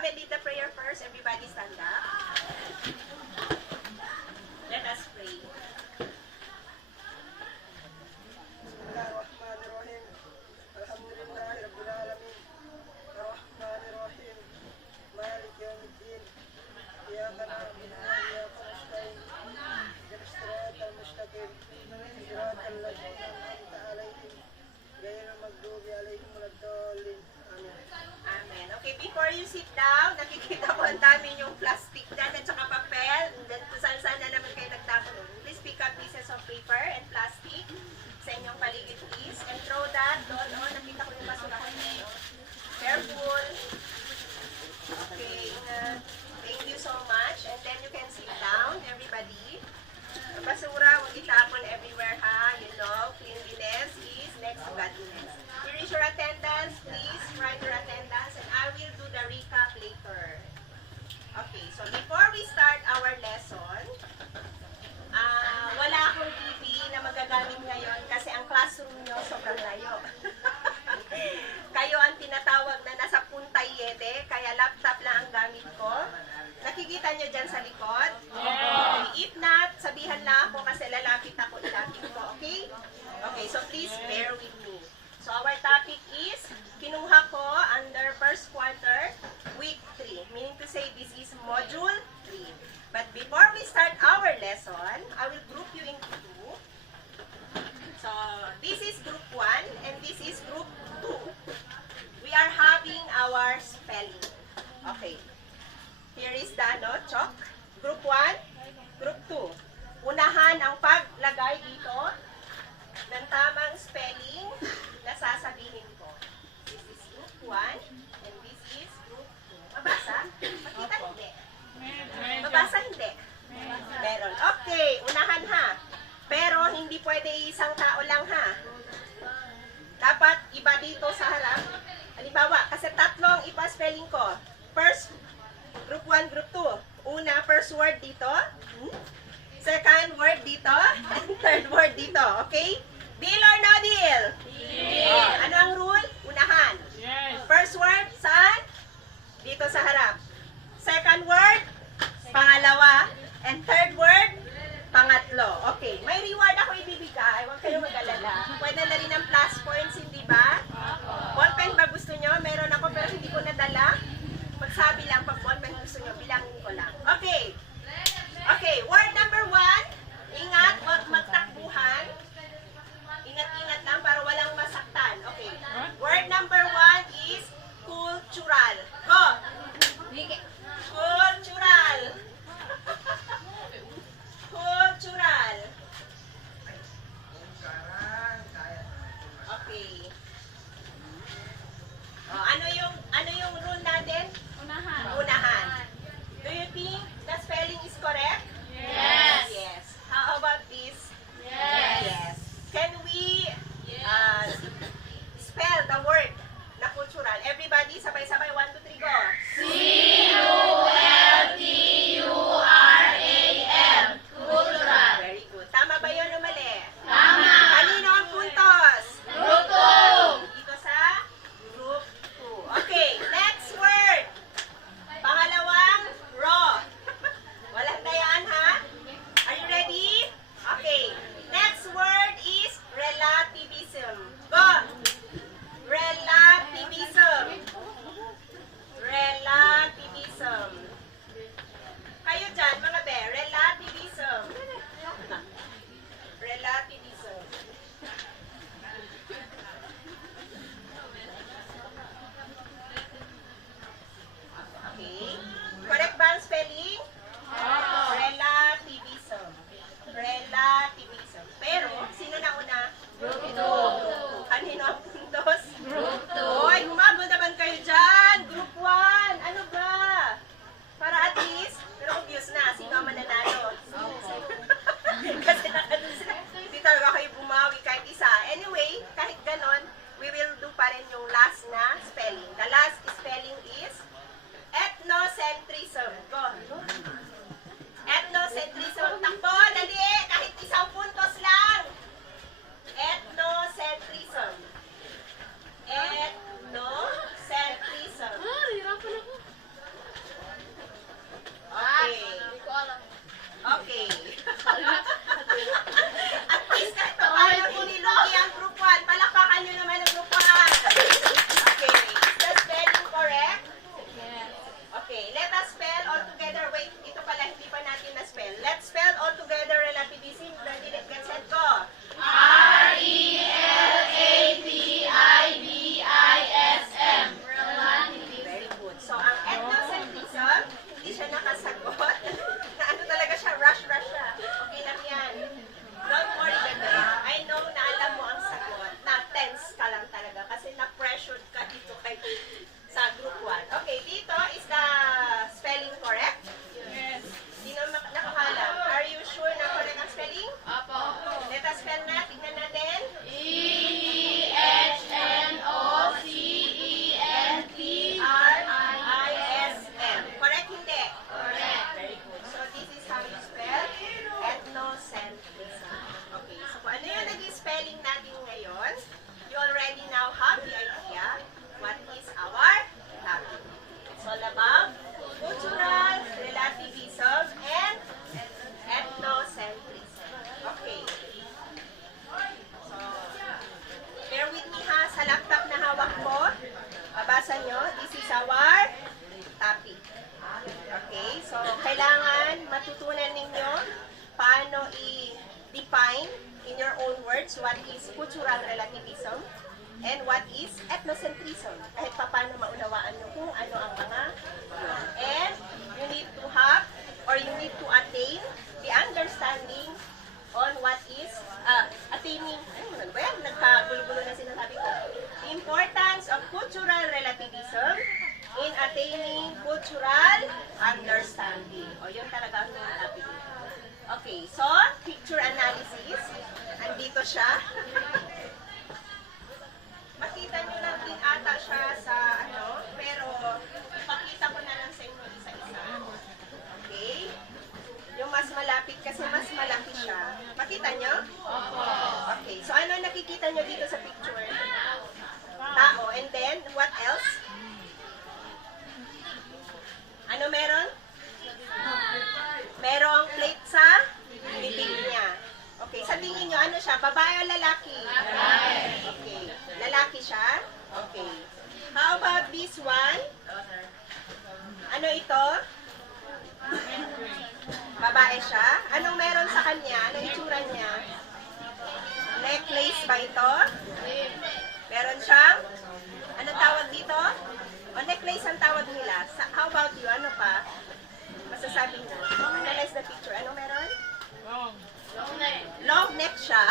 I will lead the prayer first. Everybody stand up. Let us pray. Bismillahirrahmanirrahim. Alhamdulillahi Rabbil Alamin. Ar-Rahmanirrahim. Malik Yawmiddin. Iyyaka na'budu wa iyyaka nasta'in. Ihdinas siratal mustaqim. Siratal ladzina an'amta 'alaihim ghairil maghdubi 'alaihim waladdallin. Amin. Amen. Okay, before you sit down, nakikita ko ang dami yung plastic dyan at saka papel. Then, saan na naman kayo nagtapon. Please pick up pieces of paper and plastic sa inyong paligid, please. And throw that doon. Oh, nakita ko yung basurahan niyo. Careful. Okay, thank you so much. And then you can sit down, everybody. Ang basura, huwag itapon everywhere, ha? You know, cleanliness is next to godliness. Here is your attendance. Please write your attendance and I will do the recap later. Okay, so before we start our lesson, wala akong TV na magagamit ngayon kasi ang classroom nyo sobrang layo. Kayo ang tinatawag na nasa Puntay Yede, kaya laptop lang ang gamit ko. Nakikita nyo dyan sa likod? If not, sabihan lang ako kasi ilapit ko, okay? Okay, so please bear with me. So our topic is, kinuha ko under first quarter, week 3. Meaning to say, this is module 3. But before we start our lesson, I will group you into two. So, this is group 1 and this is group 2. We are having our spelling. Okay. Here is the chalk. Group 1, group 2. Unahan ang paglagay dito ng tamang spelling na sasabihin ko. This is group 1 and this is group 2. Mabasa? Makita hindi? Mabasa hindi? Meron. Okay, unahan ha. Pero hindi pwede isang tao lang ha. Dapat iba dito sa harap. Halimbawa, kasi tatlong ipa-spelling ko. First, group 1, group 2. Una, first word dito. Second word dito. And third word dito. Okay? Deal or no deal? Deal. Ano ang rule? Unahan. Yes. First word, saan? Dito sa harap. Second word, pangalawa. And third word, pangatlo. Okay. May reward ako ibibigay. Huwag kayong mag-alala. Pwede na rin ang plus points, hindi ba? Ballpen ba gusto nyo? Meron ako pero hindi ko nadala. Magsabi lang pag ballpen gusto nyo. Bilangin ko lang. Okay. Okay. Word number 1. Ingat. Huwag magtakbuhan. Ingat-ingat lang para walang masaktan. Okay. Word number 1 is cultural. Go! Cultural. Cultural. cultural relativism and what is ethnocentrism. Kahit paano maunawaan nyo kung ano ang mga yun. And you need to have or you need to attain the understanding on what is attaining, nagkagulo-gulo na sinasabi ko. The importance of cultural relativism in attaining cultural understanding. O, yun talaga ang main topic. Okay, so, picture analysis. Andito siya. Makita nyo lang din ata siya sa pero ipakita ko na lang sa inyo isa-isa. Okay? Yung mas malapit kasi mas malaki siya. Makita nyo? Okay, so ano nakikita nyo dito sa picture? Tao, and then, what else? Ano meron? Merong plate sa bibig niya. Okay, sa tingin nyo, ano siya? Babae o lalaki? Okay, lalaki siya? Okay. How about this one? Ano ito? Babae siya? Anong meron sa kanya? Anong itsura niya? Necklace ba ito? Meron siyang? Anong tawag dito? O necklace ang tawag nila. How about you? Ano pa? Masasabi nyo. Analyze the picture. Anong meron? Long neck siya.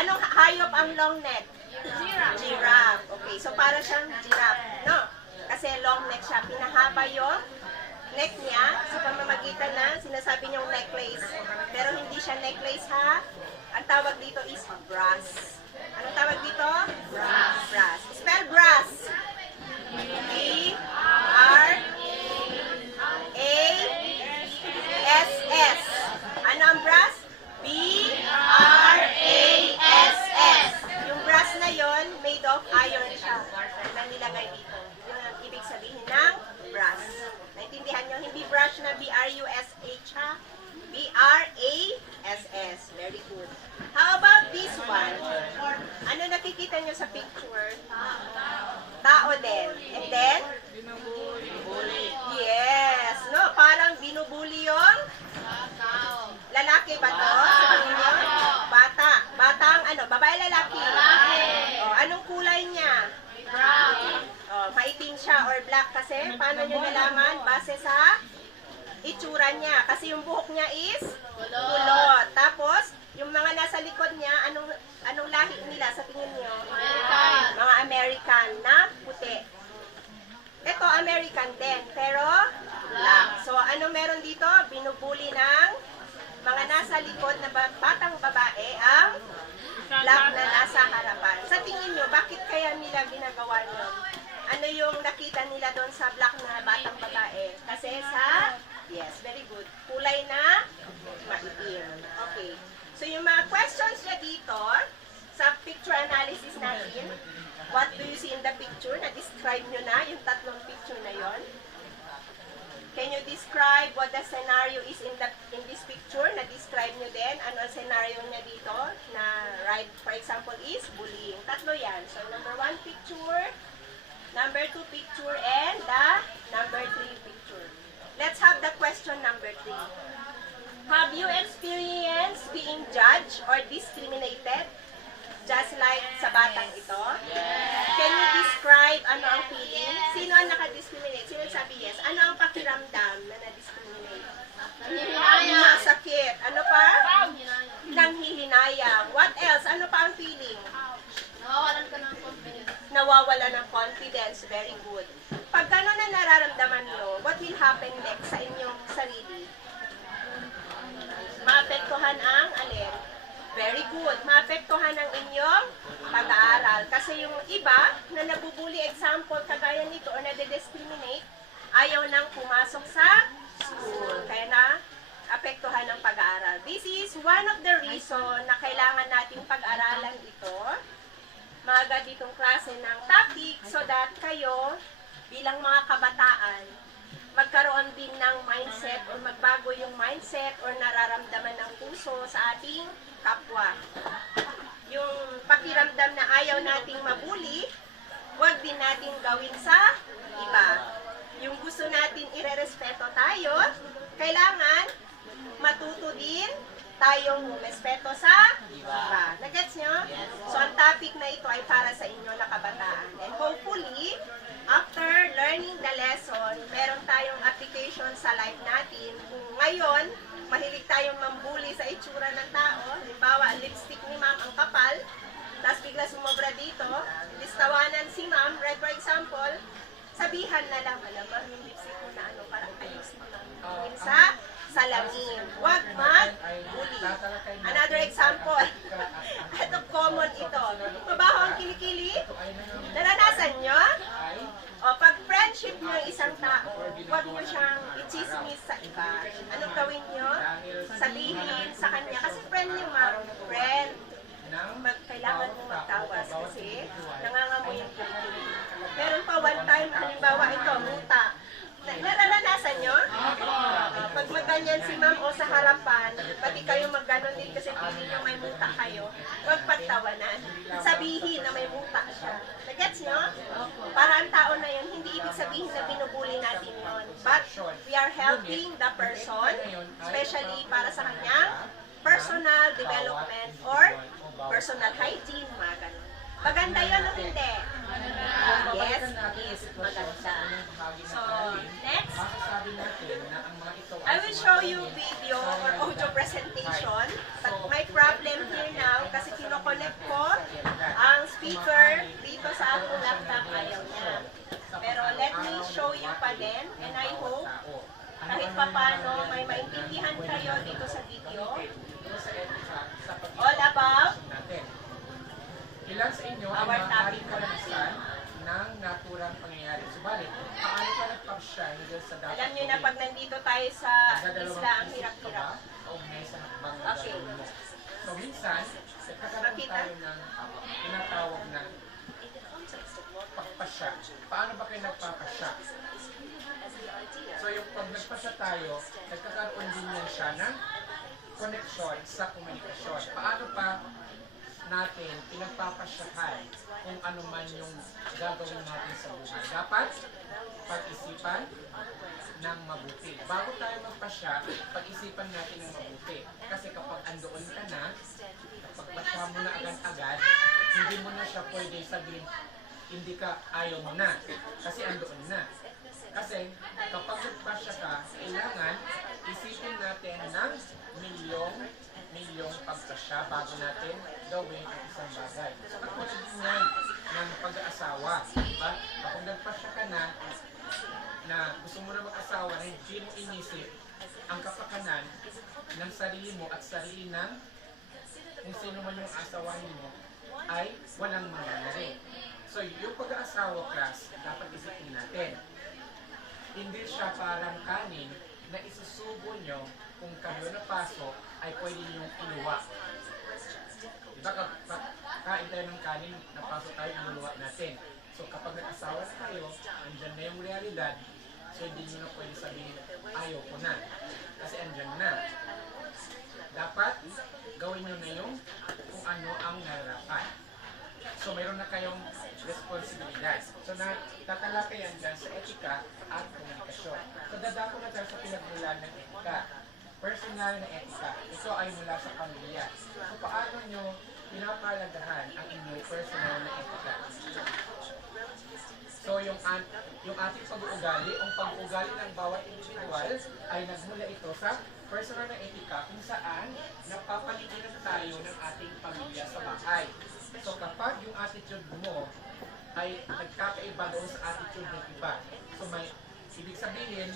Anong hayop ang long neck? Giraffe. Okay, so para siyang giraffe. No? Kasi long neck siya. Pinahaba yung neck niya sa pamamagitan na sinasabi niyong necklace. Pero hindi siya necklace ha. Ang tawag dito is brass. Anong tawag dito? Brass. Brass. Spell brass. B-R-A-S-S. Ano ang brass? B-R-A-S-S. Yung brass na yon made of iron siya. Na nilagay dito. Yun ang ibig sabihin ng brass. Naintindihan nyo? Hindi brush na B-R-U-S-H ha? B-R-A-S-S. Very good. How about this one? Ano nakikita nyo sa picture? Tao din. And then? Yes. No, parang binubuli yung lalaki ba to? Sabihin nyo? Bata. Bata ang ano? Babae lalaki? Oh, anong kulay niya? Oh, maitim siya or black kasi? Paano nyo nalaman? Base sa itsura niya. Kasi yung buhok niya is kulot. Tapos, yung mga nasa likod niya, anong lahi nila sa tingin niyo? Mga American na puti. Ito, American din, pero black. So, ano meron dito? Binubuli ng mga nasa likod na batang babae ang black na nasa harapan. Sa tingin nyo, bakit kaya nila ginagawa nyo? Ano yung nakita nila doon sa black na batang babae? Kasi sa, yes, very good, kulay na maitim. Okay. So, yung mga questions niya dito, sa picture analysis natin, what do you see in the picture? Na-describe nyo na yung tatlong picture na yon. Can you describe what the scenario is in this picture? Na-describe nyo din ano ang scenario niya dito na right, for example, is bullying. Tatlo yan. So, number 1 picture, number 2 picture, and the number 3 picture. Let's have the question number 3. Have you experienced being judged or discriminated? Just like sa batang ito? Can you describe ano ang feeling? Sino ang naka-discriminate? Sino sabi yes? Ano ang pakiramdam na na-discriminate? Masakit. Ano pa? Nanghihinayang. What else? Ano pa ang feeling? Nawawalan ka ng confidence. Nawawala ng confidence. Very good. Pag gano'n na nararamdaman nyo, what will happen next sa inyong sarili? Maapektuhan ang alin? Very good. Maapektuhan ang inyong pag-aaral. Kasi yung iba na nabubuli, example, kagaya nito, o nade-discriminate, ayaw nang pumasok sa school. Kaya na, apektuhan ng pag-aaral. This is one of the reason na kailangan nating pag-aralan ito, mga ganitong klase ng topic, so that kayo, bilang mga kabataan, magkaroon din ng mindset o magbago yung mindset o nararamdaman ng puso sa ating kapwa. Yung pakiramdam na ayaw nating mabuli, huwag din natin gawin sa iba. Yung gusto natin irerespeto tayo, kailangan matuto din tayong respeto sa iba. Nagets nyo? kikilig? ito ay nangangampanya Naranasan nyo? ay O, pag friendship nyo yung isang tao, huwag nyo siyang i-chismis sa iba. Anong gawin nyo? Sabihin sa kanya, kasi friend nyo friend. Kailangan mo magtawas kasi nangangamoy yung kilig. Meron pa one time, halimbawa ito, muta. Naranasan nyo? Pag maganyan si ma'am o sa harapan, pati kayo magganon din kasi pili nyo may muta kayo, huwag pagtawanan. Sabihin na may muta siya. Nagets nyo? Para ang tao na yun, hindi ibig sabihin na binubuli natin yun. But we are helping the person, especially para sa kanyang personal development or personal hygiene, mga ganon. Maganda yun o hindi? Yes, is maganda. So, next, I will show you video or audio presentation. But my problem here now, kasi kinoconnect ko ang speaker dito sa akong laptop, ayaw niya. Pero let me show you pa din, and I hope kahit pa paano may maintindihan kayo dito sa video. All about ilan sa inyo ay Our maaaring topic. karanasan ng naturang pangyayari. Subalit, paano ka nagpag-shine dahil sa dapat alam niyo na pag nandito tayo sa isla, ang hirap-hirap. Kaugnay sa hakbang na Okay. gagawin mo. So, minsan, nagkakaroon Makita? tayo ng tinatawag na pagpasya. Paano ba kayo nagpapasya? So, yung pag nagpasya tayo, nagkakaroon din yan siya ng connection sa komunikasyon. Paano pa natin pinagpapasyahan kung ano man yung gagawin natin sa buhay. Dapat pag-isipan ng mabuti. Bago tayo magpasya, pag-isipan natin ng mabuti. Kasi kapag andoon ka na, kapag pasya mo na agad-agad, hindi mo na siya pwede sabihin, hindi ka ayaw mo na. Kasi andoon na. Kasi kapag nagpasya ka, kailangan isipin natin ng milyong pagpasya bago natin gawin ang isang bagay. So, katulad din yan ng pag-aasawa. Diba? Kapag nagpasya ka na gusto mo na mag-asawa na hindi mo inisip ang kapakanan ng sarili mo at sarili ng kung sino man yung asawahin mo ay walang mangyayari. So, yung pag-aasawa, class, dapat isipin natin. Hindi siya parang kanin na isusubo nyo kung kayo napasok ay pwede niyong iluwa. Diba kapag kain tayo ng kanin, napasok tayo, iluwa natin. So kapag nag-asawa na kayo, andyan na yung realidad, so hindi nyo na pwede sabihin, ayaw ko na. Kasi andyan na. Dapat gawin nyo na yung kung ano ang nararapat. So mayroon na kayong responsibilidad. So tatalakayan dyan sa etika at komunikasyon. So dadako na tayo sa pinagmulan ng etika. Personal na etika. Ito ay mula sa pamilya. So paano nyo pinapalagahan ang inyong personal na etika? So yung ating pag-uugali, ang pag-uugali ng bawat individual ay nagmula ito sa personal na etika kung saan napapaligiran tayo ng ating pamilya sa bahay. So kapag yung attitude mo ay nagkakaiba doon sa attitude ng iba, so may ibig sabihin,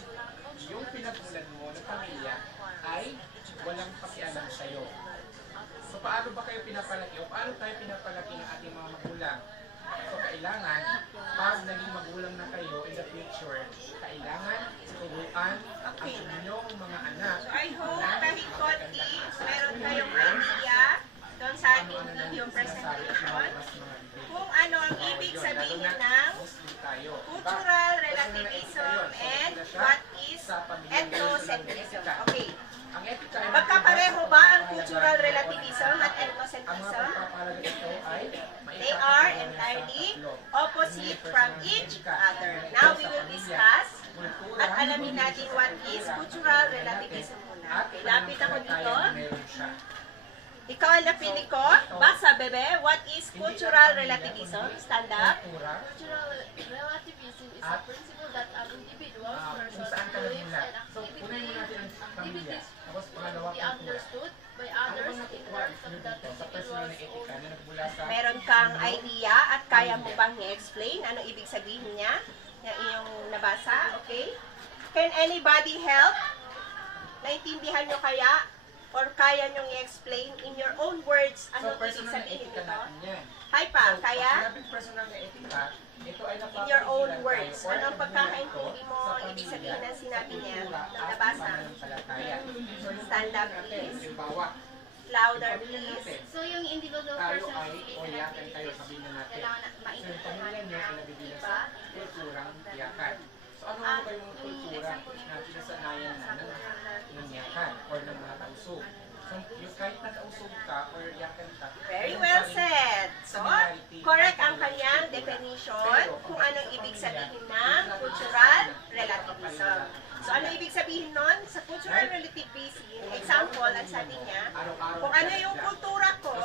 yung pinagmulan mo ng pamilya ay walang pakialam sa'yo. So paano ba kayo pinapalaki o paano tayo pinapalaki ng ating mga magulang? So kailangan, pag naging magulang na kayo in the future, kailangan turuan ang inyong mga anak. So I hope kahit konti, meron kayong idea doon sa ating video presentation kung ano ang ibig sabihin ng cultural relativism and what is ethnocentrism. Okay. Magkapareho ba ang cultural relativism at ethnocentrism? They are entirely opposite from each other. Now we will discuss at alamin natin what is cultural relativism muna. Okay, lapit ako dito. Ikaw ang napili ko. Basa, bebe. What is cultural relativism? Stand up. Cultural relativism is a principle that an individual's Kung person, saan ka beliefs, nagmula. and So, unahin mo natin ang pamilya. activities Tapos pangalawa, be kultura. understood by others in terms of that Sa personal na individual's etika own. na nagmula sa Meron kang idea at kaya mo bang i-explain anong ibig sabihin niya? Yung iyong nabasa, okay? Can anybody help? Naintindihan nyo kaya? Or kaya nyong i-explain in your own words So, anong ibig personal na sabihin etika nito? natin yan. Hi pa, So, kaya? pag sinabing personal na etika, ito ay In your own napapagbilan words, tayo or anong pagkakaintindi mo, sa ibig pamilya, sabihin ng sinabi sa niya, kultura, nung at nabasa? pananampalataya. So, yung Stand up, natin, please. halimbawa, Louder, yung pamilya please. natin, So yung individual tayo persons ay, really o cannot yakan really tayo, face sabihin na natin. kailangan na So, yung maintindihan pamilya niya ay nabibilang sa kulturang yakan. So, ano ba yung mga kultura na pinasanayan na ng yakan or ng mga tausog? So, yung kahit natausog ka or yakan ka, Very meron well pa rin said. So, similarity correct ang at kanyang kultura. definition kung anong ibig sabihin ng cultural relativism. So, ano ibig sabihin nun? Sa cultural relativism, example, ang sabi niya, kung ano yung kultura ko,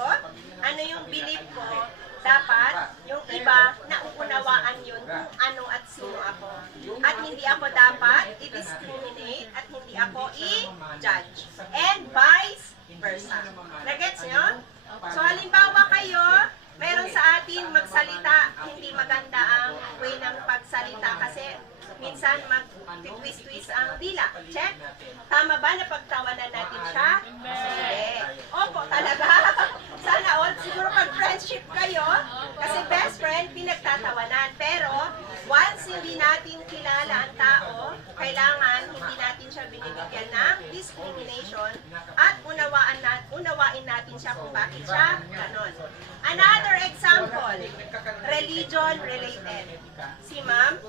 ano yung belief ko, dapat yung iba nauunawaan yun kung ano at sino ako. At hindi ako dapat i-discriminate at hindi ako i-judge. And vice versa. Nagets nyo? So halimbawa kayo, meron sa atin magsalita, hindi maganda ang way ng pagsalita kasi minsan mag-twist-twist ang dila. Check. Tama ba na pagtawanan natin siya? Hindi. Opo, talaga. Sana all, siguro pag friendship kayo, kasi best friend, pinagtatawanan. Pero, once hindi natin kilala ang tao, kailangan hindi natin siya binibigyan ng discrimination at unawain natin siya kung bakit siya ganon. Another example, religion related. Si ma'am,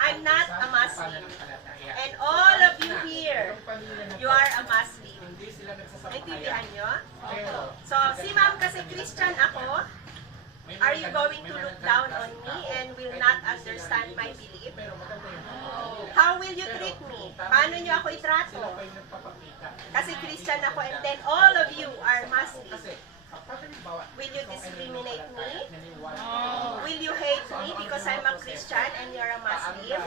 I'm not a Muslim. And all of you here, you are a Muslim. Hindi sila nagsasama Naintindihan nyo? Pero, So, si ma'am kasi Christian ako, are you going to look down on me and will not understand my belief? pero maganda yun. How will you treat me? Paano nyo ako itrato? Sila pa yung nagpapakita. Kasi Christian ako and then all of you are Muslim. Kasi, kapag halimbawa, Will you discriminate me? naniniwala Will you hate me because I'm a Christian and you're a Muslim?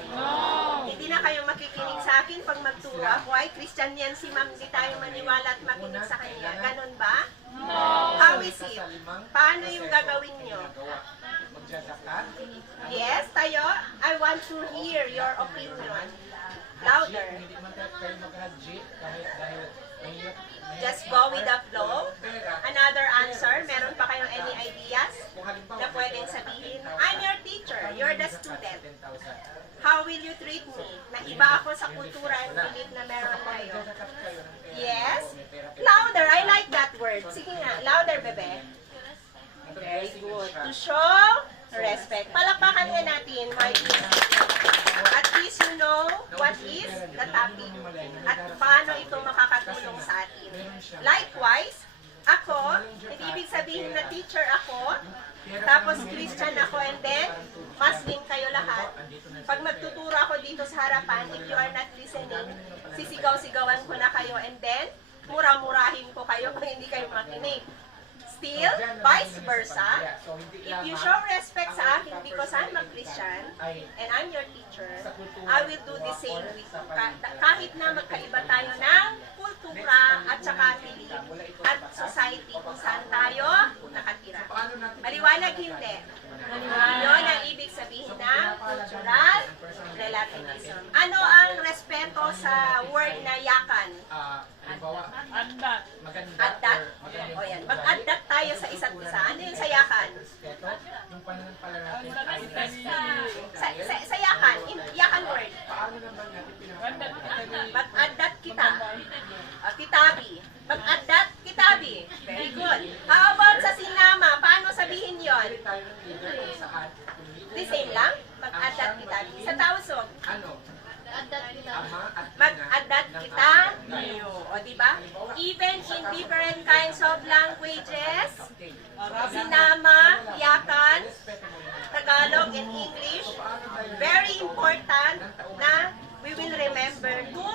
Hindi na kayo makikinig sa akin pag magturo ako. Ay, Christian yan si ma'am, hindi tayo maniwala at makinig sa kanya. Ganon ba? How is it? Paano yung gagawin nyo? Magdadakat. Yes, tayo. I want to hear your opinion. Louder. Hindi man kayo mag-haji dahil mahirap. Just go with the flow. Another answer, meron pa kayong any ideas na pwedeng sabihin? I'm your teacher, you're the student. How will you treat me? Na iba ako sa kultura and belief na meron kayo. Yes? Louder, I like that word. Sige nga, louder, bebe. Very good. To show respect. Palakpakan nga natin, my dear. At least you know what is the topic at paano ito makakatulong sa atin. Likewise, ako, hindi ibig sabihin na teacher ako, tapos Christian ako, and then Muslim kayo lahat. Pag magtuturo ako dito sa harapan, if you are not listening, sisigaw-sigawan ko na kayo, and then mura-murahin ko kayo kung hindi kayo makinig. Still, vice versa, if you show respect sa akin because I'm a Christian and I'm your teacher, I will do the same with you. Kahit na magkaiba tayo ng kultura at saka belief at society kung saan tayo nakatira. Maliwanag hindi. Yun ang ibig sabihin ng cultural relativism. Ano ang respeto sa word na yakan? Maganda. Adat? O yan, mag-adat tayo sa isa't isa. Ano yung sa yakan? Yung pananampala natin ay Sa yakan, yakan word. paano naman natin pinapakita? Mag-adat kita. Kitabi. Mag-adat kitabi. Very good. How about sa sinama? Paano sabihin yon? Tayo ng leader kung saan yung leader The same lang? Mag-adat kitabi. Sa Tausog, ano, Adat kita. ama at mag-adat kita. O, diba? Even in different kinds of languages, sinama, yakan, Tagalog, and English, very important na we will remember to,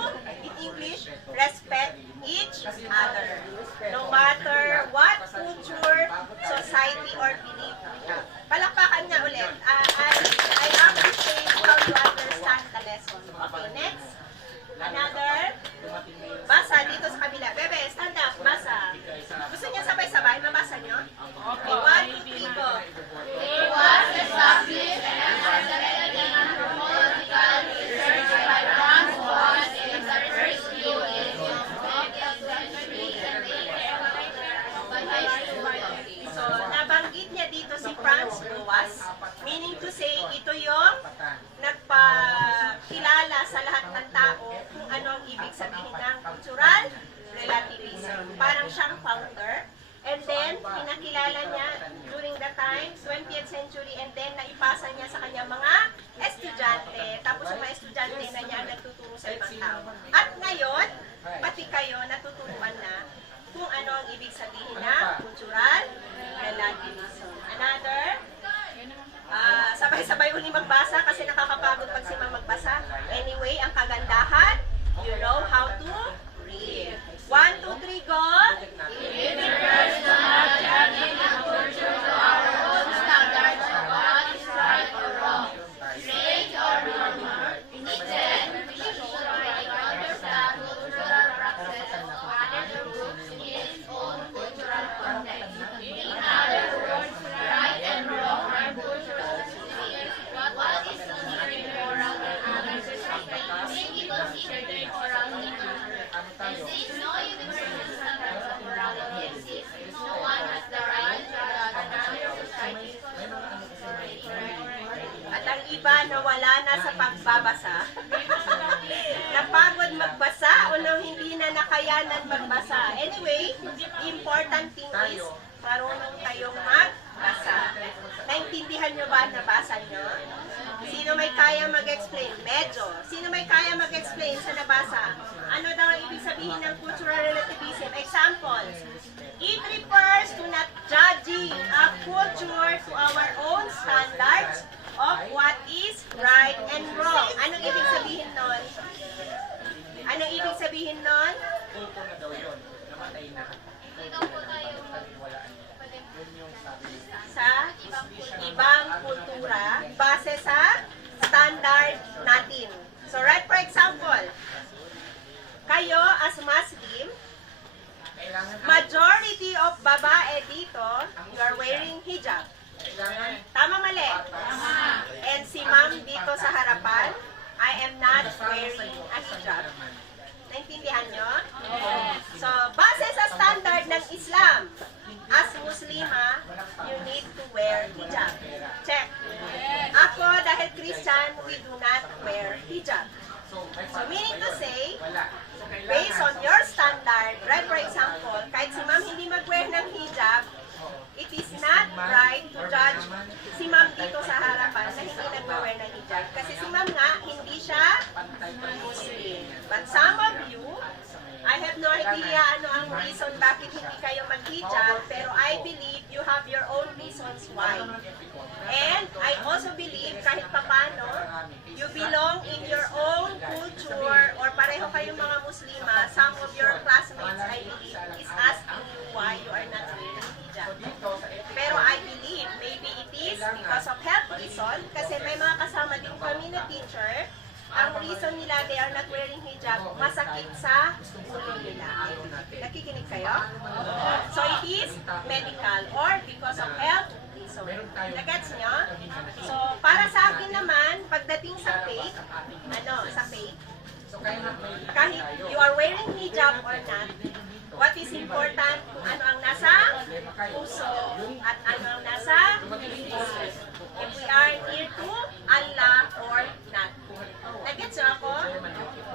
in English, respect each other. No matter what culture, society, or belief we have. Palakpakan nga ulit. I appreciate how you understand the lesson. Okay, next. Another. Basa dito sa kabila. Bebe, stand up. Basa. Gusto niya sabay-sabay? Mabasa niyo? Okay, 1, 2, 3, go. It was established and accepted in anthropological research by Franz Boas in the first few years of the century and So, nabanggit niya dito bawas. Meaning to say, ito yung nagpakilala sa lahat ng tao kung ano ang ibig sabihin ng cultural relativism. Parang siyang founder. And then, pinakilala niya during the time, 20th century, and then naipasa niya sa kanya mga estudyante. Tapos yung mga estudyante na niya ang nagtuturo sa ibang tao. At ngayon, pati kayo natuturuan na kung ano ang ibig sabihin ng cultural relativism. Another, sabay-sabay uli magbasa kasi nakakapagod pag si Ma'am magbasa. Anyway, ang kagandahan, you know how to read. 1, 2, 3, go! It refers to not judging the culture to our own standards of what is right or wrong, strange or normal. Instead, we should try to understand cultural practices of other groups in its own cultural context. In other words, right and wrong are cultural specifics. What is considered moral in others is respected may be considered immoral in others. And since no universal standards of morality exist, no one has the right to judge another society's morality. At ang iba nawala na sa pagbabasa. Napagod magbasa o nang hindi na nakayanan magbasa. Anyway, important thing is marunong kayong magbasa. Naintindihan nyo ba na basa nyo? Sino may kaya mag-explain? Medyo. Sino may kaya mag-explain sa nabasa? Ano daw ang ibig sabihin ng cultural relativism? Example, it refers to not judging a culture to our own standards of what is right and wrong. Anong ibig sabihin nun? Anong ibig sabihin nun? Kulto na daw yun. Namatay na. Yun yung sabi. Sa ibang kultura base sa standard natin. So, right, for example, kayo as Muslim, Kailangan majority of babae dito, you are wearing hijab. Tama mali? And si ma'am dito sa harapan, I am not wearing a hijab. Naintindihan nyo? So, base sa standard ng Islam, as Muslima, you need to wear hijab. Check. Ako, dahil Christian, we do not wear hijab. So, meaning to say, based on your standard, right, for example, kahit si ma'am hindi mag-wear ng hijab, it is not right to judge si ma'am dito sa harapan na hindi nag-wear ng hijab. Kasi si ma'am nga, hindi siya Muslim. But some of you, I have no idea ano ang reason bakit hindi kayo mag-hijab, pero I believe you have your own reasons why. And I also believe kahit papano, you belong in your own culture or pareho kayong mga Muslima, some of your classmates, I believe, is asking you why you are not wearing hijab. Pero I believe maybe it is because of health reason, kasi may mga kasama din kami na teacher, ang reason nila they are not wearing hijab, masakit sa ulo nila. Nakikinig kayo? So it is medical or because of health reason. Nagets nyo? So para sa akin naman, pagdating sa faith, sa faith, kahit you are wearing hijab or not, what is important kung ano ang nasa puso at ano ang nasa puso. If we are near to Allah or not. Nagets nyo ako?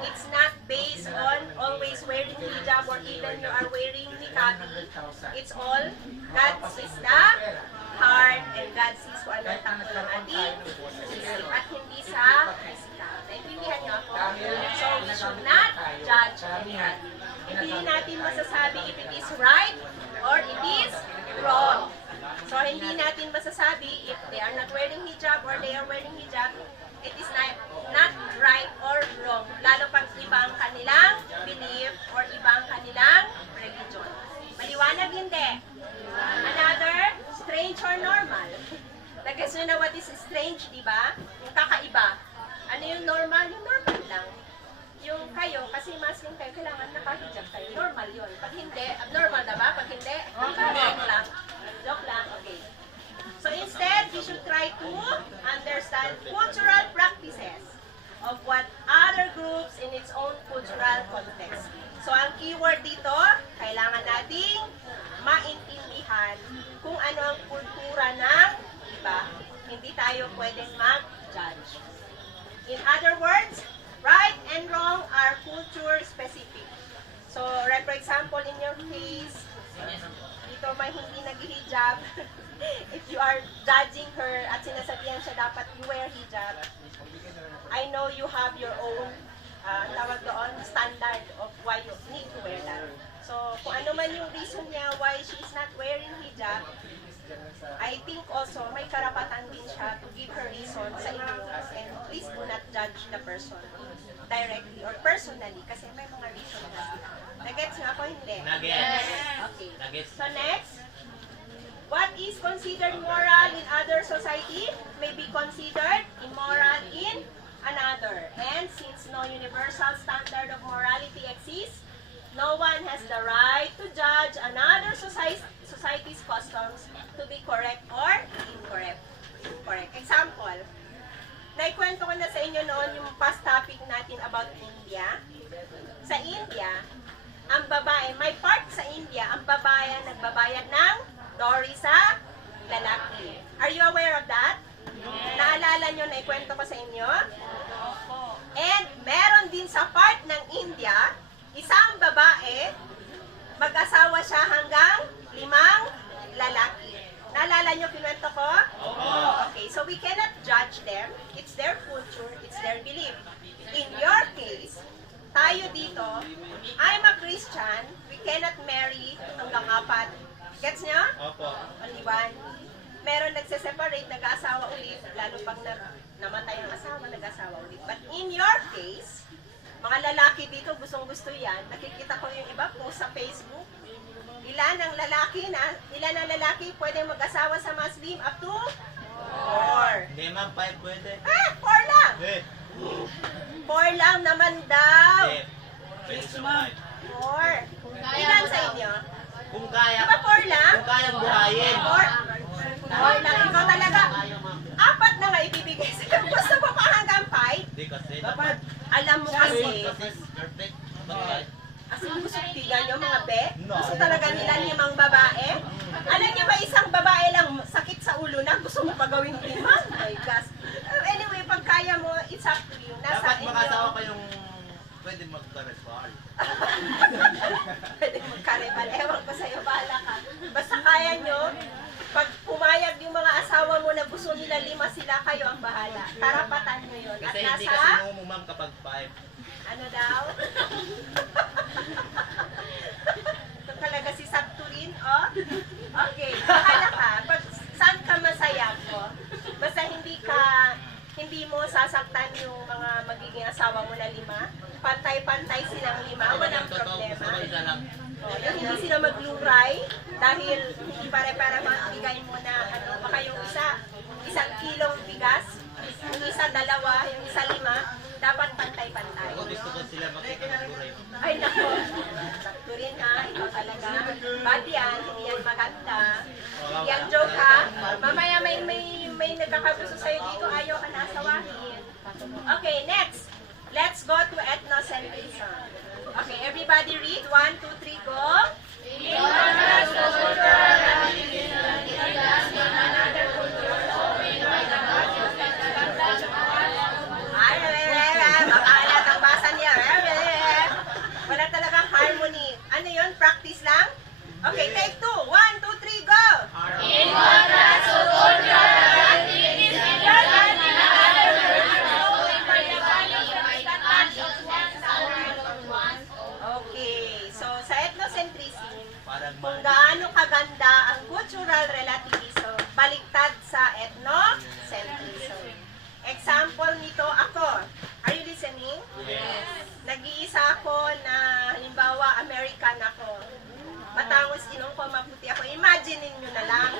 It's not based on always wearing hijab or even you are wearing niqab. It's all, God sees the heart and God sees kung anong takbo ng ating isip at hindi sa physical. Naintindihan nyo ako? So we should not judge anybody. Hindi natin masasabi if it is right or it is wrong. So hindi natin masasabi if they are not wearing hijab or they are wearing hijab, it is not right or wrong. Lalo pag ibang kanilang belief or ibang kanilang religion. Maliwanag hindi. Another, strange or normal. Nag-guess nyo na what is strange, di ba? Yung kakaiba. Ano yung normal? Yung normal lang. Yung kayo, kasi Muslim kayo, kailangan nakahijab kayo. Normal yun. Pag hindi, abnormal na ba? Pag hindi, joke lang. Joke lang, okay. So instead, we should try to understand cultural practices of what other groups in its own cultural context. So ang keyword dito, kailangan nating maintindihan kung ano ang kultura ng iba Hindi tayo pwedeng mag-judge. In other words, right and wrong are culture specific. So, right, for example, in your case, dito may hindi nag-hijab. If you are judging her at sinasabihan siya dapat you wear hijab, I know you have your own tawag doon, standard of why you need to wear that. So, kung ano man yung reason niya why she's not wearing hijab, I think also may karapatan din siya to give her reason sa inyo, and please do not judge the person directly or personally kasi may mga reason na sila. Nagets nga ako, hindi? Nuggets. Okay. Nuggets. So next, what is considered moral in other society may be considered immoral in another. And since no universal standard of morality exists, no one has the right to judge another society's customs to be correct or incorrect. Correct. Example, naikwento ko na sa inyo noon yung past topic natin about India. Sa India, ang babae, may part sa India, ang babae ang nagbabayad ng dowry sa lalaki. Are you aware of that? Naalala nyo na ikwento ko sa inyo? And meron din sa part ng India, isang babae, mag-asawa siya hanggang 5 lalaki. Naalala nyo kinuwento ko? Okay, so we cannot judge them. It's their culture, it's their belief. In your case, tayo dito, I'm a Christian, we cannot marry hanggang 4. Gets nyo? Opo. Only 1. Meron nagse-separate, nag-asawa ulit, lalo pag namatay ang asawa, nag-asawa ulit. But in your case, mga lalaki dito, gustong-gusto yan. Nakikita ko yung iba post sa Facebook. Ilan ang lalaki pwede mag-asawa sa Muslim? Up to 4. Hindi ma'am, 5 pwede. 4 lang! Eh. 4 lang naman daw! Hindi. Pwede sa 5. 4. Ilan sa inyo? Kung kaya. Di ba 4 lang? Kung kayang buhayin. 4 lang. Ikaw talaga. 4 na nga ibibigay sa'yo. Gusto mo pa hanggang 5? Hindi kasi. Dapat. Alam mo kasi, Perfect. Bakit? as in gusto tignan nyo mga be, No. gusto talaga nila 5 babae. Alam nyo ba isang babae lang sakit sa ulo na gusto mo pa gawing 5? My gosh. Anyway, pag kaya mo, it's up to you. Nasa Dapat inyo. makasawa kayong pwede magka-resol. Pwede magkaribal. Ewan ko sa'yo, bahala ka. Basta kaya nyo, pag pumayag yung mga asawa mo na gusto nila 5 sila, kayo ang bahala. Karapatan nyo yun. At Kasi hindi kasi nasa, mo ma'am kapag 5. ano daw? Ito talaga si Sabturin, oh. Okay, bahala ka. Pag saan ka masaya ko, basta hindi mo sasaktan yung mga magiging asawa mo na 5. Pantay-pantay silang 5, walang problema. Gusto ko isa lang. Oh, yung hindi sila magluray dahil hindi pare-para magbigay mo na baka yung isang kilong bigas, yung isa 2, yung isa 5, dapat pantay-pantay. Ako gusto ko sila makita ng buray. Ay nako, sakto rin ha, ikaw talaga. Bad yan, hindi yan maganda. Hindi yan joke ha. Mamaya may nagkakagusto sa'yo dito, ayaw ka na asawahin. Okay, next. Let's go to ethnocentrism. Okay, everybody read. 1, 2, 3, go. Ay, makalat ang basa niya. Wala talagang harmony. Ano yun? Practice lang? Okay, take 2. 1, 2, 3, go. Okay, so sa ethnocentrism, Parang kung gaano kaganda ang cultural relativism, baliktad sa ethnocentrism. Example nito ako. Are you listening? Yes. Nag-iisa ako na halimbawa American ako. Matangos inong ko, maputi ako. Imagine nyo na lang.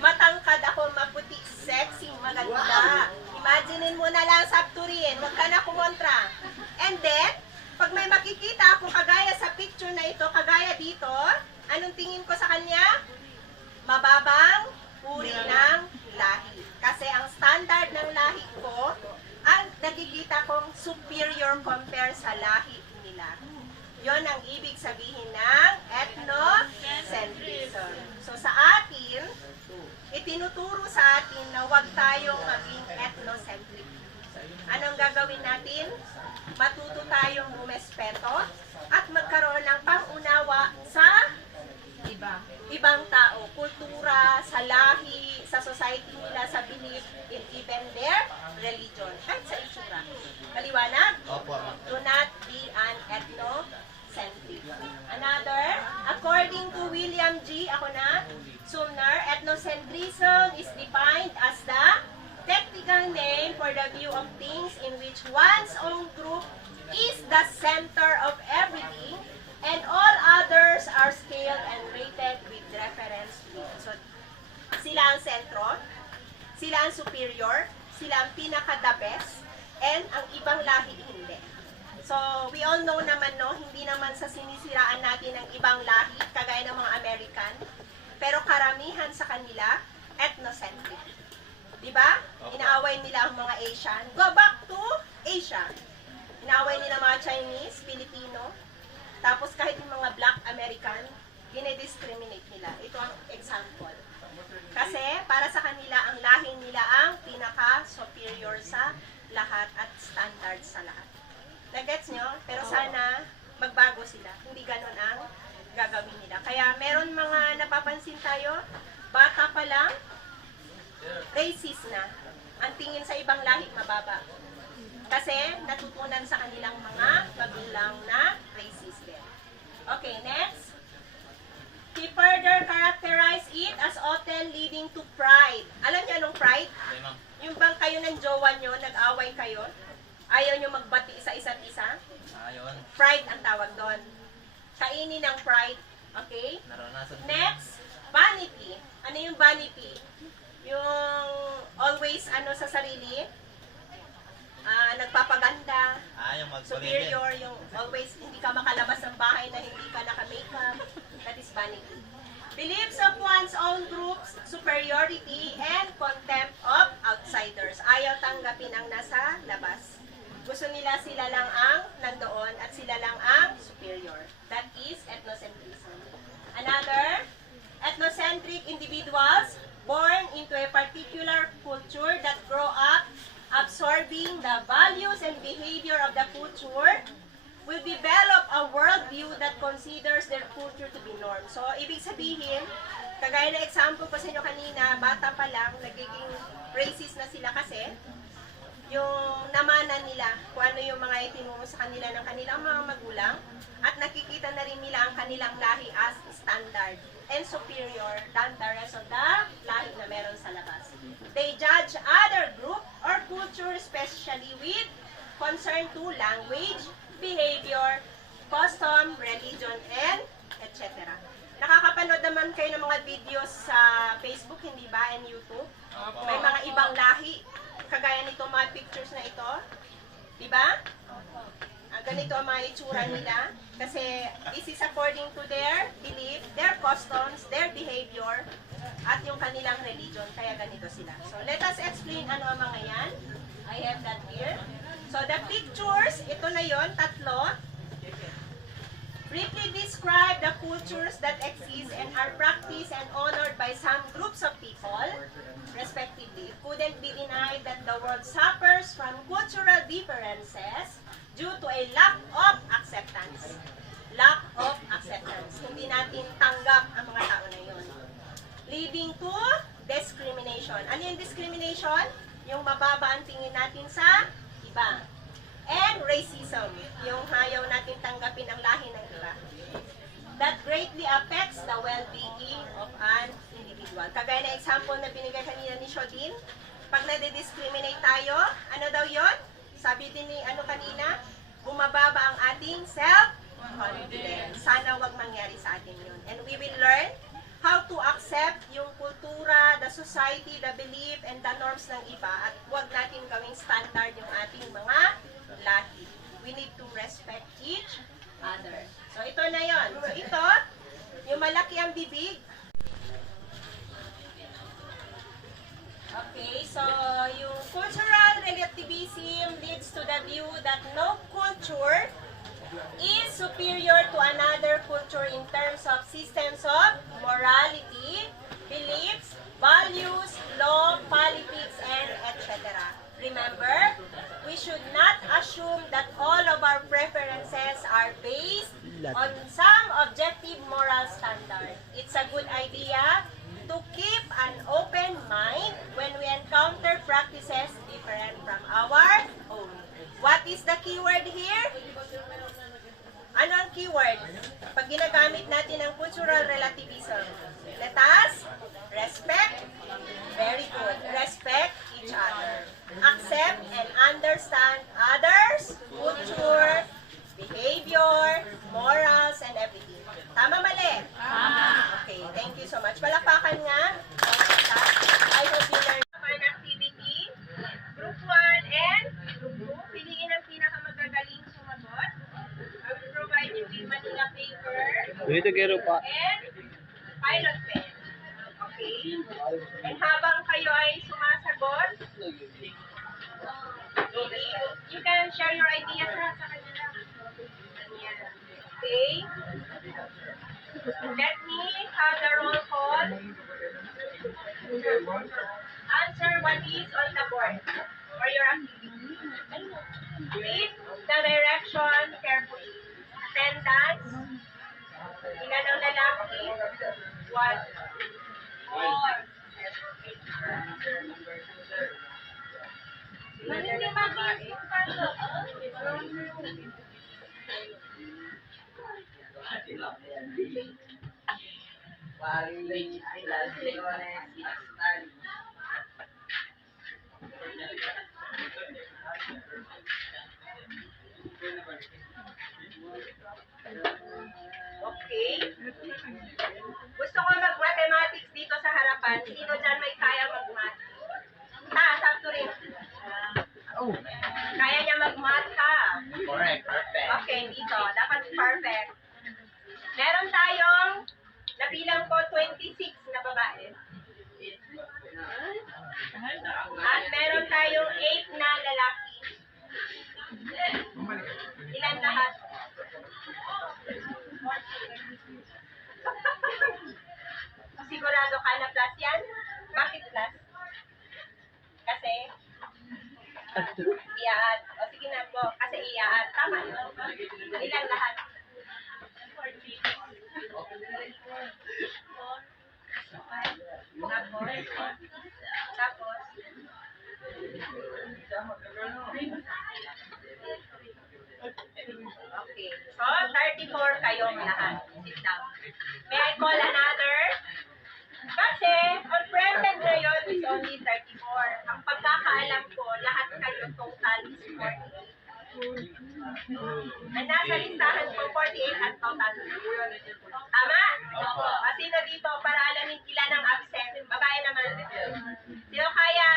Matangkad ako, maputi, sexy, maganda. Imagine mo na lang Sabturin. Huwag ka na kumontra. And then, pag may makikita ako kagaya sa picture na ito, kagaya dito, anong tingin ko sa kanya? Mababang uri ng lahi. Kasi ang standard ng lahi ko, ang nakikita kong superior compare sa lahi nila. Yon ang ibig sabihin ng ethnocentrism. So sa atin, ito itinuturo sa atin na huwag tayong maging ethnocentric. Anong gagawin natin? Matuto tayong rumespeto at magkaroon ng pangunawa sa ibang tao, kultura, sa lahi, sa society nila, sa belief, in even their religion, kahit sa itsura. Maliwanag? Do not be an ethnocentric. Another, according to William G. Sumner, ethnocentrism is defined as the technical name for the view of things in which one's own group is the center of everything and all others are scaled and rated with reference to it. So, sila ang sentro, sila ang superior, sila ang pinaka-the best, and ang ibang lahi hindi. So, we all know naman, no, hindi naman sa sinisiraan natin ng ibang lahi, kagaya ng mga American, pero karamihan sa kanila, ethnocentric. Diba? Inaaway nila ang mga Asian. Go back to Asia. Inaaway nila mga Chinese, Filipino, tapos kahit yung mga Black American, dinediscriminate nila. Ito ang example. Kasi para sa kanila, ang lahi nila ang pinaka-superior sa lahat at standard sa lahat. Nagets nyo? Pero sana magbago sila. Hindi ganon ang gagawin nila. Kaya meron mga napapansin tayo, bata pa lang, racist na. Ang tingin sa ibang lahi mababa. Kasi natutunan sa kanilang mga magulang na racist din. Okay, next. He further characterized it as often leading to pride. Alam niyo anong pride? Yung bang kayo ng jowa nyo, nag-away kayo, ayaw nyo magbati sa isa't isa? Pride ang tawag doon. Kainin ng pride. Okay? Next, vanity. Ano yung vanity? Yung always sa sarili, nagpapaganda, superior, yung always hindi ka makalabas ng bahay na hindi ka naka-makeup. That is vanity. Beliefs of one's own group's superiority and contempt of outsiders. Ayaw tanggapin ang nasa labas. Gusto nila sila lang ang nandoon at sila lang ang superior. That is ethnocentrism. Another, ethnocentric individuals born into a particular culture that grow up absorbing the values and behavior of the culture will develop a worldview that considers their culture to be norm. So, ibig sabihin, kagaya na example ko sa inyo kanina, bata pa lang, nagiging racist na sila kasi yung namanan nila kung ano yung mga itinuro sa kanila ng kanilang mga magulang at nakikita na rin nila ang kanilang lahi as standard and superior than the rest of the lahi na meron sa labas. They judge other group or culture especially with concern to language, behavior, custom, religion, and etc. Nakakapanood naman kayo ng mga videos sa Facebook, hindi ba, and YouTube? May mga ibang lahi, kagaya nito mga pictures na ito. Diba? Ganito ang mga itsura nila. Kasi this is according to their belief, their customs, their behavior, at yung kanilang religion. Kaya ganito sila. So let us explain ano ang mga yan. I have that here. So the pictures, ito na yon, tatlo. Briefly describe the cultures that exist and are practiced and honored by some groups of people, respectively. It couldn't be denied that the world suffers from cultural differences due to a lack of acceptance. Lack of acceptance. Hindi natin tanggap ang mga tao na yun. Leading to discrimination. Ano yung discrimination? Yung mababa ang tingin natin sa iba. And racism. Yung ayaw natin tanggapin ang lahi ng iba. That greatly affects the well-being of an individual. Kagaya na example na binigay kanina ni Shodin, pag nade-discriminate tayo, ano daw yon? Sabi din ni kanina, bumababa ang ating self-confidence. Sana wag mangyari sa atin yun. And we will learn how to accept yung kultura, the society, the belief, and the norms ng iba. At wag natin gawing standard yung ating mga lahi. We need to respect each other. So ito na yon. So ito, yung malaki ang bibig. Okay, so yung cultural relativism leads to the view that no culture is superior to another culture in terms of systems of morality, beliefs, values, on some objective moral standard. It's a good idea to keep an open mind when we encounter practices different from our own. What is the keyword here? Ano ang keyword? Pag ginagamit natin ang cultural relativism. Let us respect, very good, respect each other. Accept and understand others, culture, behavior, morals, and everything. Tama, mali? Tama. Okay, thank you so much. Palakpakan nga. I hope you learned an activity. Group 1 and Group 2. Piliin ang pinakamagagaling sumagot. I will provide you with Manila paper Dito kero pa. and pilot pen. Okay? And habang kayo ay sumasagot, you can share your ideas sa kanila. Okay? Let me have the roll call. Answer what is on the board for your activity. Read the direction carefully. Attendance. Ilan ang lalaki? 1, 4. Hindi babae. Okay. Gusto ko mag-mathematics dito sa harapan. Sino dyan may kaya mag-math? Sakto rin. Kaya niya mag-math ka. Correct, perfect. Okay, dito. Dapat perfect. Meron tayong, nabilang ko 26 na babae. At meron tayong 8 na lalaki. Ilan lahat? Sigurado ka na plus yan? Bakit plus? Kasi? Iyaat. O sige na po. Kasi iyaat. Tama. Ilan lahat? Tapos? Okay. So, 34 kayong lahat. Sit down. May I call another? Kasi, on present ngayon is only 34. Ang pagkakaalam ko, lahat kayo total is 48. Ang nasa listahan ko, 48 at total. Tama? O, sino dito para alamin ilan ang absent? Babae naman. Sino kaya?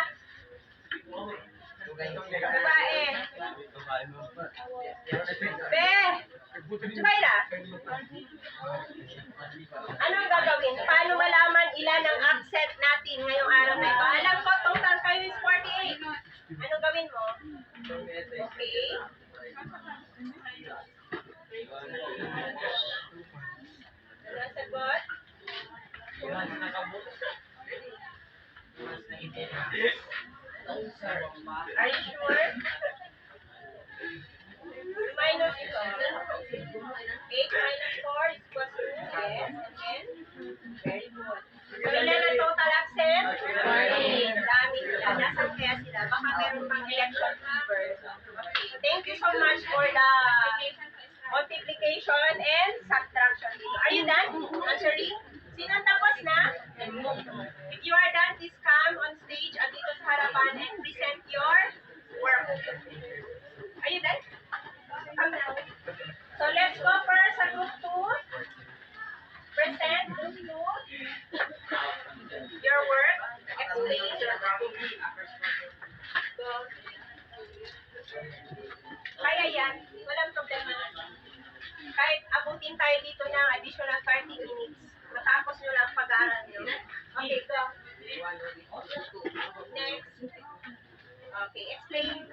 Babae. Be! Sumayra! Anong gagawin? Paano malaman ilan ang absent natin ngayong araw na ito? Alam ko, total kayo is 48. Anong gawin mo? Okay. Ano ang sagot? Are you sure? Minus ito. 8 minus 4 is equals to yes. And very good. So, ilan ang total absent? 48. Dami sila. Nasaan kaya sila? Baka meron pang election fever. Okay. Thank you so much for the multiplication and subtraction dito. Are you done answering? Sino tapos na? If you are done, please come on stage at dito sa harapan and present your work. Are you done? Come now. So let's go first sa group 2. Present group 2. Your work. Explain. So, kaya yan. Walang problema. Kahit abutin tayo dito ng additional 30 minutes. Matapos nyo lang pag-aaral nyo. Okay, go. Next. Okay, explain.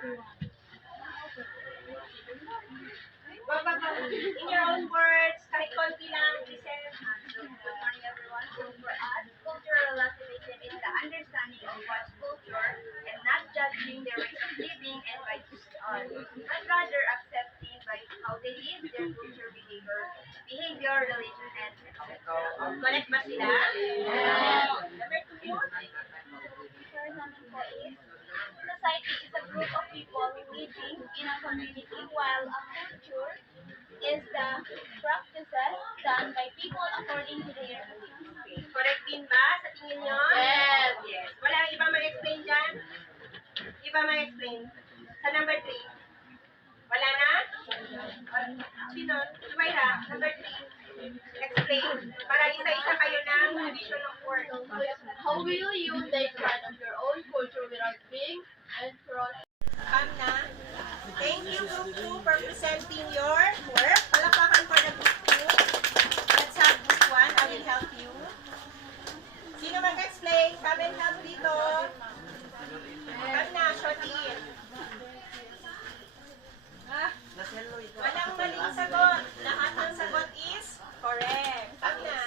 In your own words, kahit konti lang, present. Good morning, everyone. So for us, cultural relativism is the understanding of what's culture and not judging their ways of living and by but rather accepting by how they live, their culture, behavior, religion, and ethics. Correct ba sila? Number 2. Society is a group of people living in a community, while a culture is the practices done by people according to their beliefs. Correct din ba sa tingin nyo? Yes. Yes. Wala iba ma-explain dyan? Iba ma-explain? Sa number 3? Wala na? Sino? Sumayra, number 3. Explain. Para isa-isa kayo ng division of work. How will you take part of your own culture without being enthroned? Come na. Thank you, Group 2, for presenting your work. Palakpakan for the Group 2. Let's have Group 1. I will help you. Sino mag-explain? Come and help dito. Come na, Shoti. Walang maling sagot. Lahat ng sagot is correct. Come na.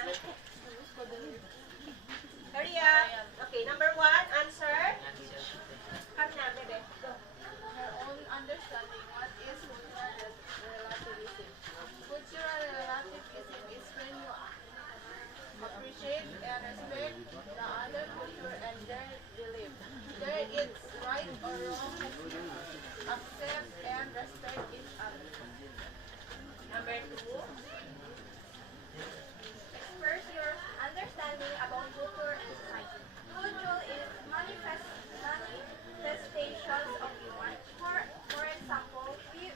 Hurry up. Okay, number 1, answer. Come na, bebe. Go. Our own understanding what is cultural relativism. Cultural relativism is when you appreciate and respect the other culture and their belief. There is right or wrong, accept and respect each other. Number 2. Express your understanding about culture and society. Culture is manifestations of human. For example, we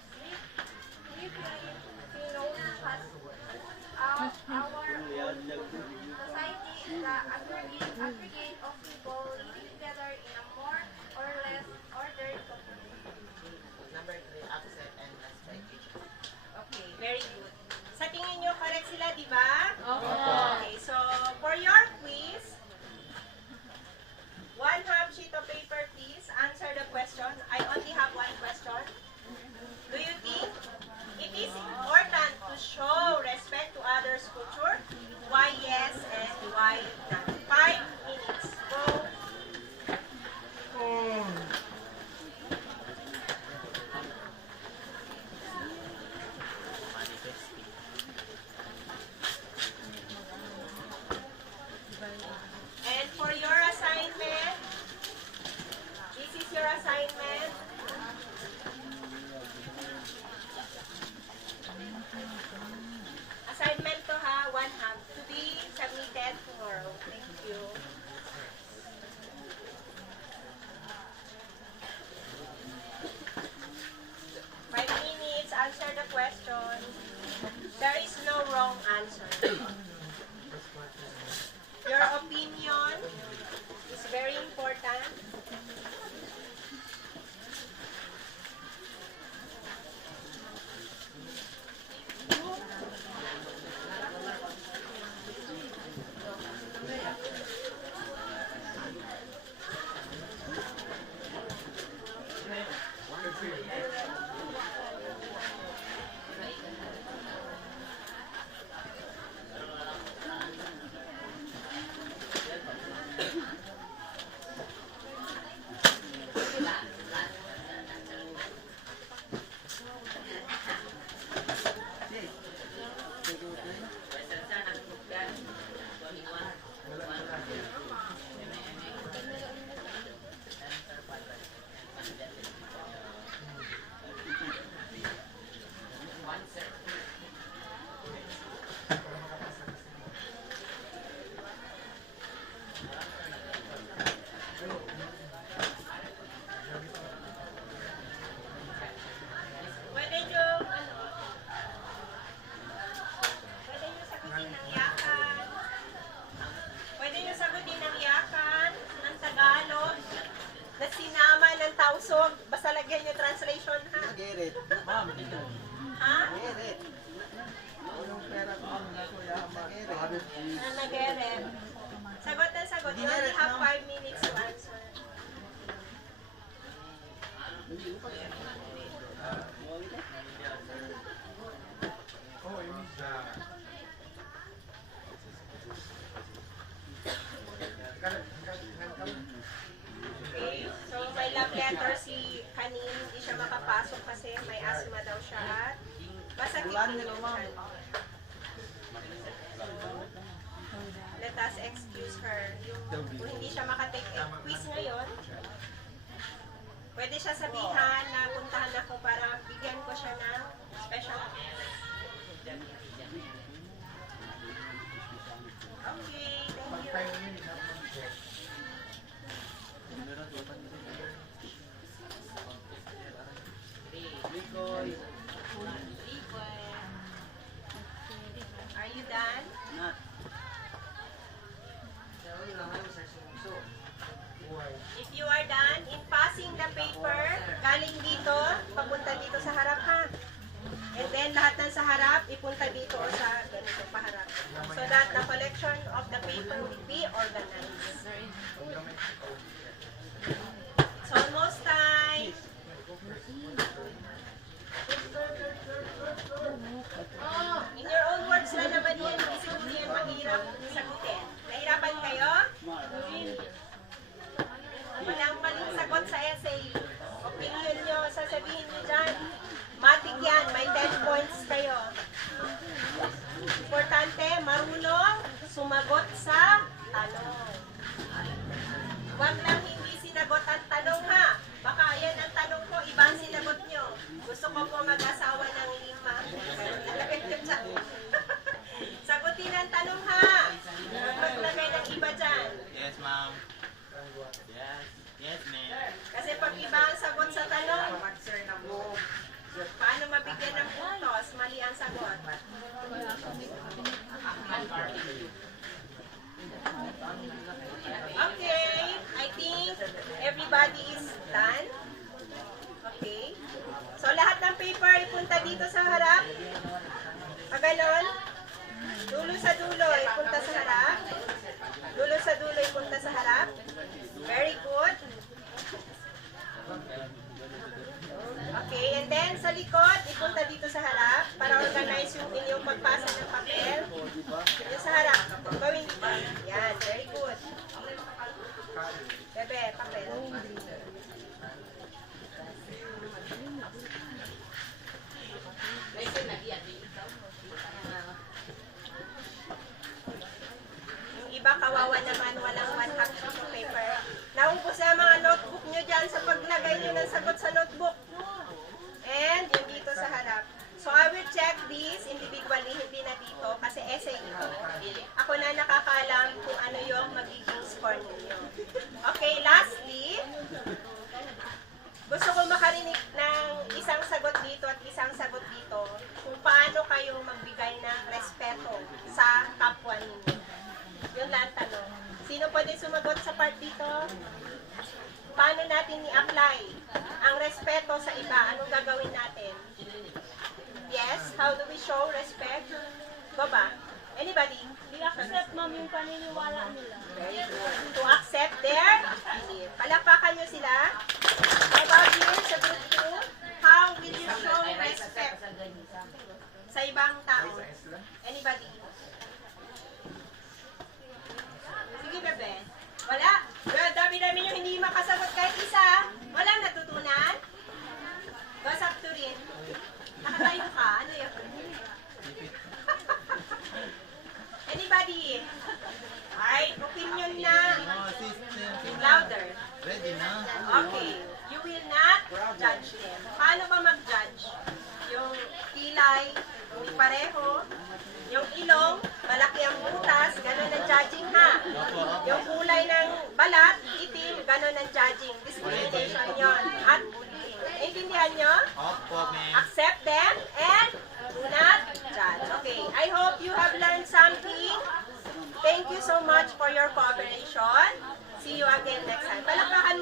Filipinos has our own society, the aggregate of people living together in a more or less ordered community. Number 3, accept and respect each other. Okay, very good. Sa tingin nyo, correct sila, di ba? Okay, so for your quiz, 1/2 sheet of paper, please. Answer the question. I only have 1 question. Do you think it is important to show respect to others' culture? Why yes and why not? 5 minutes. Go. And for your assignment, this is your assignment. Assignment to ha, 1/2, to be submitted tomorrow. Thank you. Five minutes, answer the question. There is no wrong answer. Your opinion is very important. Pwede nyo, pwede nyo sagutin ng yakan. Pwede nyo sagutin ng yakan, ng Tagalog, na sinama ng tausog. Basta lagyan nyo translation, ha? Get it. Ma'am. Ha? Get it. Anong pera ko ang nakuya ang mag-get it? Na nag-eren. Sagot na sagot. You only have 5 minutes to answer. Oh, you need that. Okay? So, may love letter si Kanin. Hindi siya makapasok kasi may asthma daw siya at Ulan nila, ma'am. Let us excuse her. Kung hindi siya makatake quiz ngayon, pwede siya sabihan na puntahan ako para bigyan ko siya ng special. Okay, thank you. Are you done? If you are done, in passing the paper, galing dito, papunta dito sa harap ha. And then lahat ng sa harap, ipunta dito o sa ganito paharap. So that the collection of the paper will be organized. It's almost time. In your own words na naman yan, hindi yan mahirap sagutin. Nahirapan kayo? Walang maling sagot sa essay. Opinion nyo, sasabihin nyo dyan. Matik yan, may 10 points kayo. Importante, marunong sumagot sa tanong. Huwag lang hindi sinagot ang tanong ha. Baka yan ang tanong ko, iba ang sinagot nyo. Gusto ko po mag-asawa ng 5. Sagutin ang tanong ha. Huwag maglagay ng iba dyan. Yes, ma'am. Yes. Yes, ma'am. Kasi pag iba ang sagot sa tanong, paano mabigyan ng puntos? Mali ang sagot. Okay, I think everybody is done. Okay. So lahat ng paper ipunta dito sa harap. Paganon. Dulo sa dulo ipunta sa harap. Dulo sa dulo ipunta sa harap. Very good. Okay, and then sa likod, ipunta dito sa harap para organize yung inyong pagpasa ng papel. Dito sa harap. Gawin dito. Yan, very good. Bebe, papel. Yung iba kawawa naman, walang 1/2 sheet of paper. Naubos na mga notebook nyo dyan sa paglagay nyo ng sagot sa notebook. And yung dito sa harap. So I will check these individually, hindi na dito, kasi essay ito. Ako na nakakaalam kung ano yung magiging score ninyo. Okay, lastly, gusto ko makarinig ng isang sagot dito at isang sagot dito kung paano kayo magbigay ng respeto sa kapwa ninyo. Yun lang ang tanong. Sino pwede sumagot sa part dito? Paano natin i-apply ang respeto sa iba? Anong gagawin natin? Yes? How do we show respect? Go ba? Anybody? I-accept, ma'am, yung paniniwala nila. Very good. To accept their belief. Palakpakan nyo sila. How about here sa group 2? How will you show respect sa ibang tao? Anybody? Sige, bebe. Wala? Well, dami-dami nyo hindi makasagot kahit isa. Walang natutunan? Goes up to rin. Nakatayo ka. Ano yun? Anybody? Alright, opinion na. Louder. Ready na? Okay. You will not judge them. Paano ba mag-judge? Yung kilay, hindi pareho. Yung ilong, malaki ang butas, ganun ang judging ha. Yung kulay ng balat, itim, ganun ang judging. Discrimination yon at bullying. Intindihan nyo? Opo, ma'am. Accept them and do not judge. Okay, I hope you have learned something. Thank you so much for your cooperation. See you again next time. Palakpakan